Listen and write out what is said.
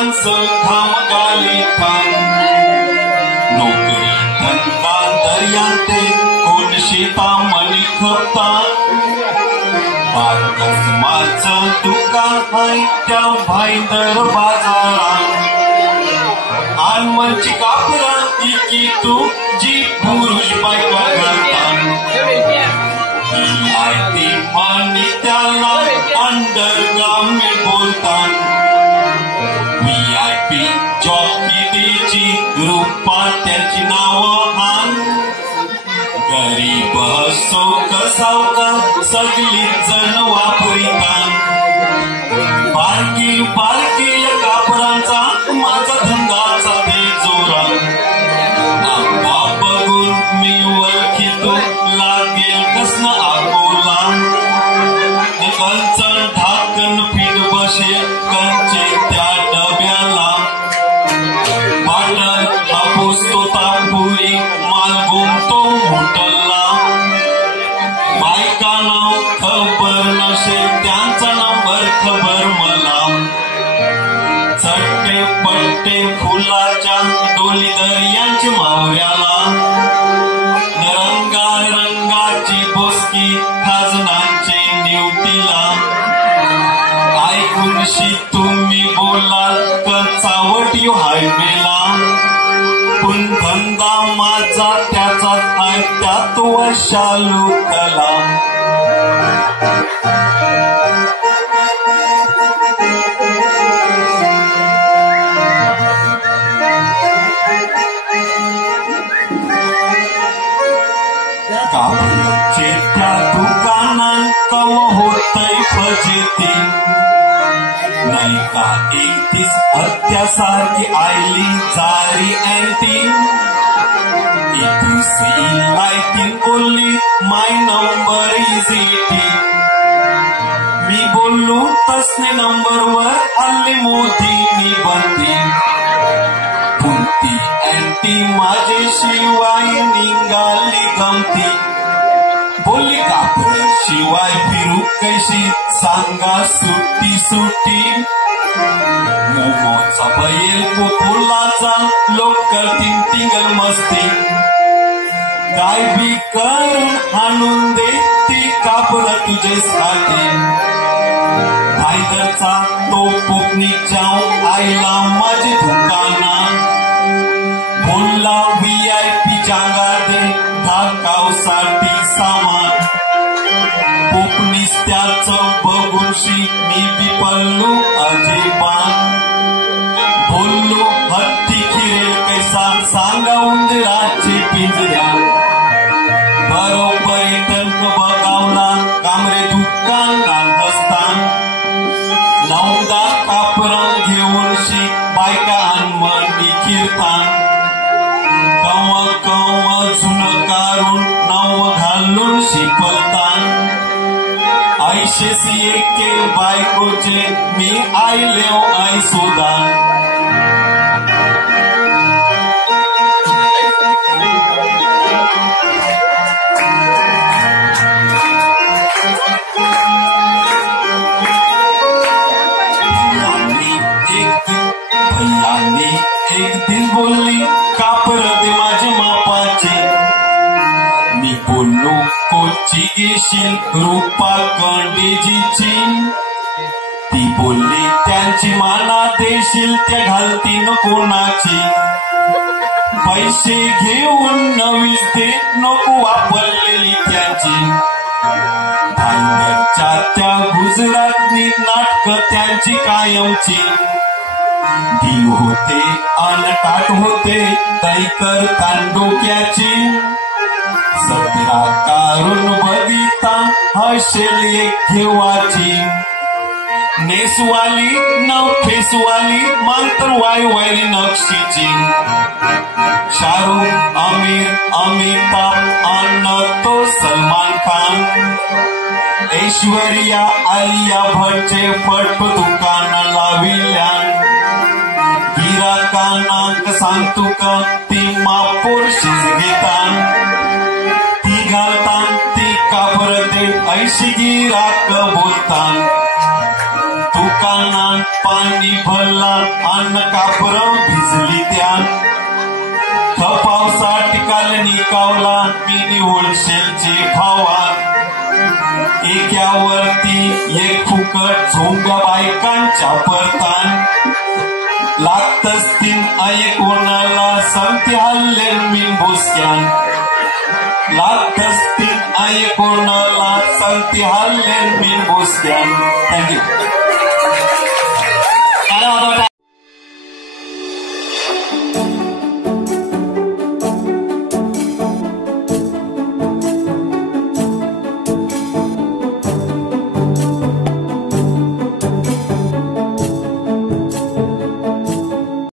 माणसं घाम गालितान नोकरी धंदा दर्यांते कोण शेता मनी खपतान बारकस माझं दुकान हाय त्या भाईंदर बाजारात आन मंची कापरा इकी तू जी पुरुष बायका घालतान ती मानी त्याला अंडरगामी बोलतान VIP जॉकी रूपा त्याची नावं आण गरीब असो कसाव का सगळी जण वापरितान बारकी बारकी कापरांचा माझा धंदाचा ते जोरा आप्पा बघून मी वळखीतो लागेल कसं आकोला कंचन ढाकन फिट बसेल कंचे त्या डब्याला बाटल हापूस तो तापुरी माल गुमतो होटलला बायका नाव खबर नसेल त्यांचा नंबर खबर मला चट्टे पट्टे फुलाच्या डोलीदर यांच्या मावऱ्याला रंगा रंगाची बोसकी खाजनांचे निवतीला ऐकूनशी तुम्ही बोलाल कचावटी हायवेला पण धंदा माझा त्याचा आहे त्यात वशालू कला कापडाचे त्या दुकानात कव होतय फजिती नाही का 31 हत्यासारखी आयली जारी अँटी दुसरी लायटिंग बोलली माय नंबर इज 80 मी बोललो तसने नंबरवर हल्ली मोदींनी बंदी पुंती अँटी माझे शिवाय निघाली गमती बोलली कापड शिवाय फिरू कैशी सांगा सुट्टी सुट्टी मोमोचा बैल कोथुलाचा लोक करतील तिंगल मस्ती काय बी करून आणून दे ती कापड तुझ्यासाठी भाईदरचा तो कोकणीच्या आईला माझे दुकाना बोलला VIP जागा दे धाकावसाठी सामान कोकणीस त्याचं बघूनशी मी बिपल्लो अजिबात बोललो हत्ती खिरेल कैसा सांगा उंदराचे पिंजऱ्या बरोबर टंक बघावला कामरे दुकान राखस्तान 9-10 कापरं घेऊनशी बायका अनमनी किरतान कव कव झुन काढून नव घालून शिपलतान ऐशेसी एके बायकोचे मी आयलेव ऐसोदान एक दिन बोलली कापर दे माझे मापाचे मी बोललो कोची घेशील रूपा कंडेजीची ती बोलली त्यांची माना देशील त्या घालतीन कोणाची पैसे घेऊन नवीच दे नको वापरलेली त्याची भाईंदरच्या त्या गुजरातनी नाटक त्यांची कायमची दी होते अनटाट होते तैकर कांडोक्याची 17 कारून बघिता हसेल एक घेवाची नेसवाली न फेसवाली मंत्र वायवाली नक्षीची शाहरुख आमिर अमिताभ अन्न तो सलमान खान ऐश्वर्या आलिया भटचे पट दुकान लाविल्यान गिराकांक सांगतो का ती मापोर शिजगेतान ती घालतान ती कापरते ऐशी गिराक बोलतान दुकानात पाणी भरला अन्न कापरं भिजली त्या पावसात कालनी कावला मिनी होलसेलचे भावात एकावरती एक फुकट झोंग बायकांच्या परतान लागतच तीन कोणाला सांगते हल्ले मिन भोसक्यान लागतच तीन कोणाला सांगते हल्ले मिन भोसक्यान. थँक्यू.